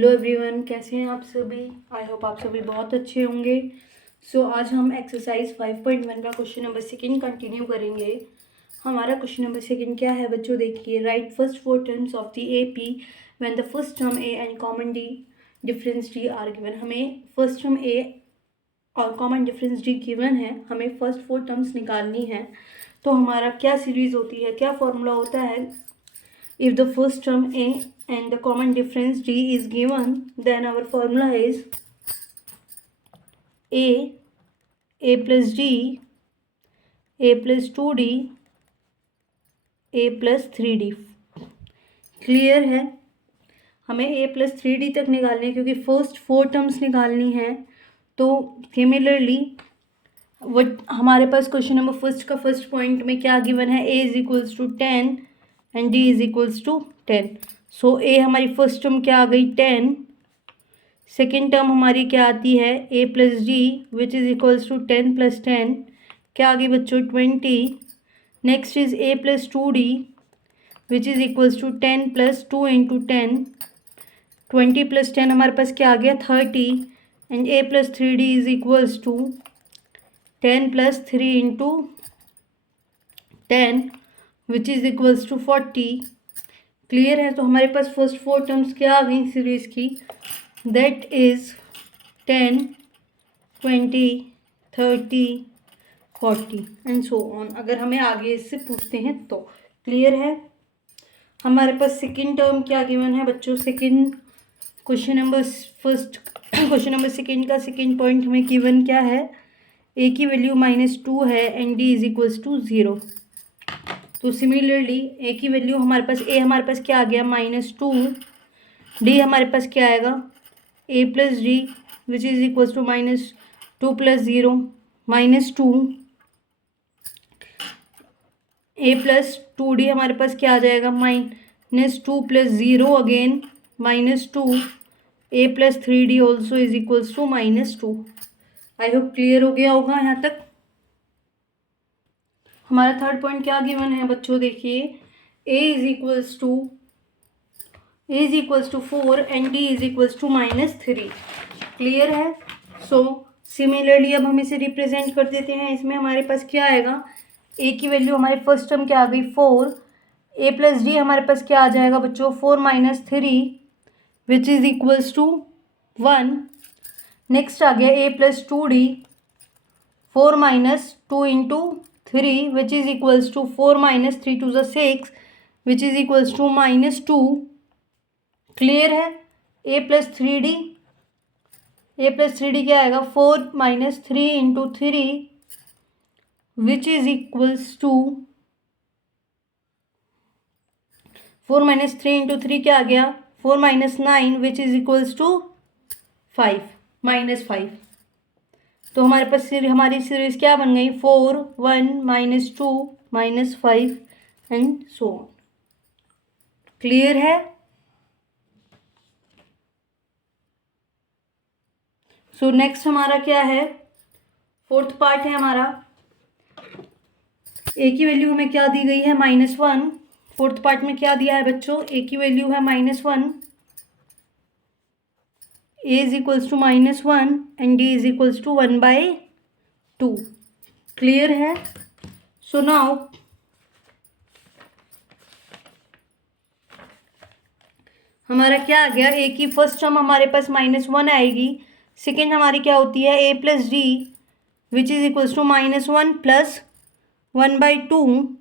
Hello everyone, कैसे हैं आप सभी। आई होप आप सभी बहुत अच्छे होंगे। आज हम एक्सरसाइज 5.1 का क्वेश्चन नंबर सेकेंड कंटिन्यू करेंगे। हमारा क्वेश्चन नंबर सेकेंड क्या है बच्चों, देखिए। Right first four terms of the AP when the first term A and common D difference D are given. हमें फर्स्ट टर्म A और कॉमन डिफरेंस D गिवन है, हमें फर्स्ट फोर टर्म्स निकालनी है। तो हमारा क्या सीरीज होती है, क्या फॉर्मूला होता है। If the first term A and the common difference D is given, then our formula is A plus D, A plus 2D, A plus 3D। Clear है। हमें A plus 3D तक निकालनी है क्योंकि फर्स्ट फोर टर्म्स निकालनी है। तो similarly what हमारे पास क्वेश्चन नंबर फर्स्ट का फर्स्ट पॉइंट में क्या गिवन है, A is equals to 10 and D is equals to 10। So A हमारी फर्स्ट टर्म क्या आ गई 10, सेकेंड टर्म हमारी क्या आती है A plus D which is equals to 10 plus 10, क्या आ गई बच्चों 20। Next is A plus 2D which is equals to 10 plus 2 into 10, 20 plus 10 हमारे पास क्या आ गया 30 and A plus 3D is equals to 10 plus 3 into 10 which is equals to 40। Clear है। तो हमारे पास फर्स्ट फोर टर्म्स क्या आ गई सीरीज की, that is 10, 20, 30, 40 and so on. अगर हमें आगे इससे पूछते हैं तो क्लियर है। हमारे पास सेकेंड टर्म क्या गिवन है बच्चों, सेकेंड क्वेश्चन नंबर सेकेंड का सेकेंड पॉइंट हमें गिवन क्या है, A की वैल्यू -2 है and D is equals to 0। तो सिमिलरली A की वैल्यू हमारे पास क्या आ गया -2, D हमारे पास क्या आएगा A plus D which is equals to -2 plus 0 -2, A plus 2D हमारे पास क्या आ जाएगा -2 plus 0 again -2, A plus 3D also is equals to -2। I hope clear हो गया होगा यहाँ तक। हमारा थर्ड पॉइंट क्या गिवन है बच्चों, देखिए A is equals to 4 and D is equals to -3। Clear है। सो सिमिलरली अब हम इसे रिप्रेजेंट कर देते हैं। इसमें हमारे पास क्या आएगा, A की वैल्यू हमारे फर्स्ट टर्म क्या आ गई 4, A प्लस D हमारे पास क्या आ जाएगा बच्चों 4 - 3 which is equals to 1। Next आ गया A plus 2D 4 - 2 into 3 which is equals to 4 - 3 to the 6 which is equals to -2। Clear है। A प्लस 3D क्या आएगा 4 - 3 into 3 which is equals to 4 - 3 into 3 क्या आ गया 4 - 9 विच इज इक्वल्स टू 5 -5। तो हमारे पास हमारी सीरीज क्या बन गई 4 1 -2 -5 एंड सो ऑन। क्लियर है। सो नेक्स्ट हमारा क्या है, फोर्थ पार्ट है हमारा। A की वैल्यू हमें क्या दी गई है -1। फोर्थ पार्ट में क्या दिया है बच्चों, A की वैल्यू है -1, A is equals to -1 and D is equals to 1/2। Clear है। सो नाउ हमारा क्या आ गया, A की फर्स्ट टर्म हमारे पास -1 आएगी, सेकेंड हमारी क्या होती है A plus D which is equals to -1 plus 1/2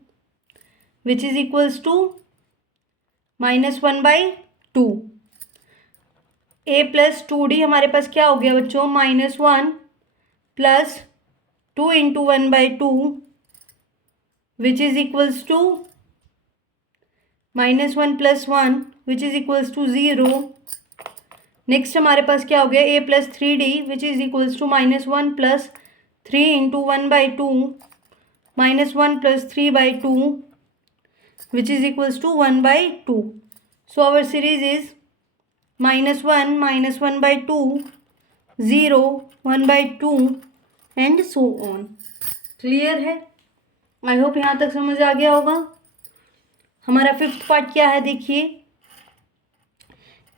which is equals to -1/2। A plus 2D हमारे पास क्या हो गया बच्चों -1 plus 2 into 1/2 which is equals to -1 plus 1 which is equals to 0। Next हमारे पास क्या हो गया A plus 3D which is equals to -1 plus 3 into 1/2 -1 plus 3/2 which is equals to 1/2। So our series is -1 -1/2 0 1/2 and so on. Clear है। I hope यहाँ तक समझ आ गया होगा। हमारा फिफ्थ पार्ट क्या है, देखिए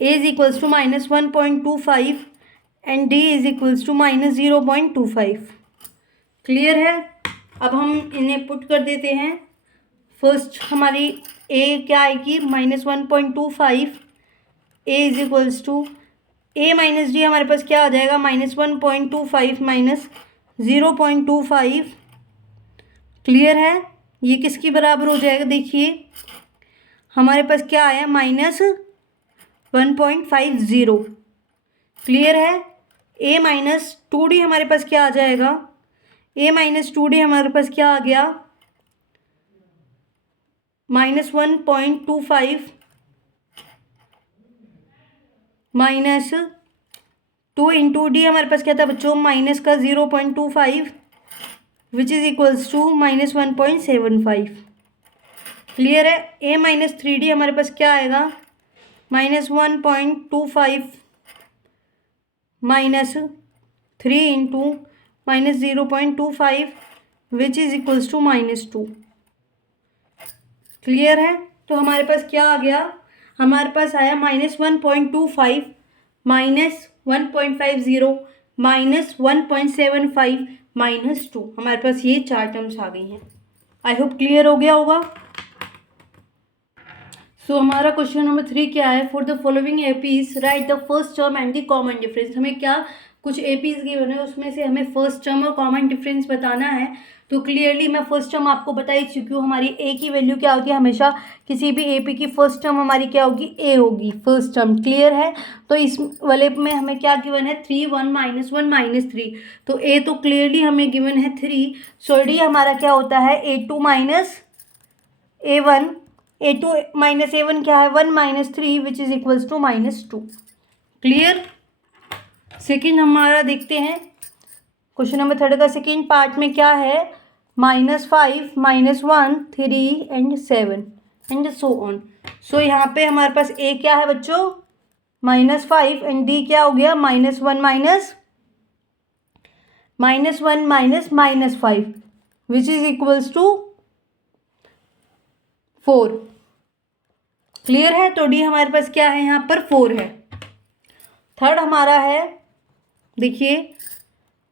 A is equals to -1.25 and D is equals to -0.25। Clear है। अब हम इन्हें पुट कर देते हैं। फर्स्ट हमारी A क्या आएगी, -1.25, A is equals to A minus D हमारे पास क्या आ जाएगा, -1.25 माइनस 0.25। क्लियर है। ये किसके बराबर हो जाएगा, देखिए हमारे पास क्या आया, -1.50। क्लियर है। A माइनस 2D हमारे पास क्या आ जाएगा, A माइनस 2D हमारे पास क्या आ गया, -1.25 माइनस 2 इंटू D हमारे पास क्या था बच्चों, माइनस का 0.25 which is equals to -1.75। Clear है। A माइनस 3D हमारे पास क्या आएगा, -1.25 minus 3 into -0.25 which is equals to -2। Clear है। तो हमारे पास क्या आ गया, हमारे पास आया -1.25 -1.50 -1.75 -2। हमारे पास ये 4 टर्म्स आ गई हैं। आई होप क्लियर हो गया होगा। सो हमारा क्वेश्चन नंबर 3 क्या है, for the following APs right the first term and the common difference. हमें क्या कुछ एपीज गिवन है, उसमें से हमें फर्स्ट टर्म और कॉमन डिफरेंस बताना है। तो क्लियरली मैं फर्स्ट टर्म आपको बता ही चुकी हूँ। हमारी ए की वैल्यू क्या होती है, हमेशा किसी भी एपी की फर्स्ट टर्म हमारी क्या होगी, ए होगी फर्स्ट टर्म। क्लियर है। तो इस वाले में हमें क्या गिवन है, 3 1 -1 -3। तो ए तो क्लियरली हमें गिवन है 3। सो डी हमारा क्या होता है, A2 minus A1। A2 minus A1 क्या है, 1 -3 which is equals to -2। Clear. Second हमारा देखते हैं क्वेश्चन नंबर 3 का सेकेंड पार्ट में क्या है, -5 -1 3 एंड 7 एंड सो ऑन। सो यहाँ पे हमारे पास A क्या है बच्चों, -5 एंड D क्या हो गया, -1 minus -5 which is equals to 4। Clear है। तो D हमारे पास क्या है, यहाँ पर 4 है। थर्ड हमारा है, देखिए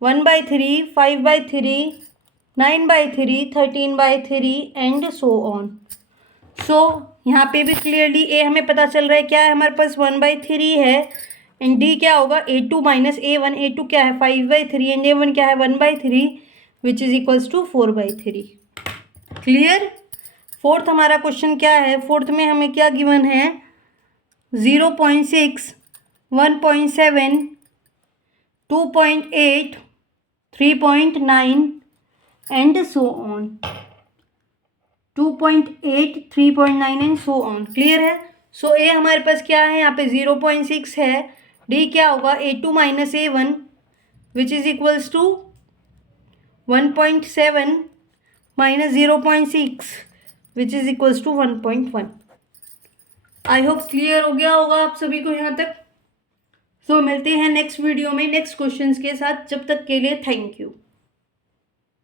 1/3 5/3 9/3 13/3 एंड सो ऑन। सो यहाँ पे भी क्लियरली A हमें पता चल रहा है क्या है, हमारे पास 1/3 है एंड D क्या होगा, A2 माइनस A1। A2 क्या है 5/3 एंड A1 क्या है 1/3 which is equals to 4/3। Clear. Fourth हमारा क्वेश्चन क्या है, फोर्थ में हमें क्या गिवन है, 0.6 1.7 2.8 3.9 and so on. 2.8 3.9 and so on. Clear है। सो ए हमारे पास क्या है, यहाँ पे 0.6 है। डी क्या होगा, A2 minus A1 which is equals to 1.7 minus 0.6 which is equals to 1.1। I hope clear हो गया होगा आप सभी को यहाँ तक। सो मिलते हैं नेक्स्ट वीडियो में नेक्स्ट क्वेश्चंस के साथ। जब तक के लिए थैंक यू।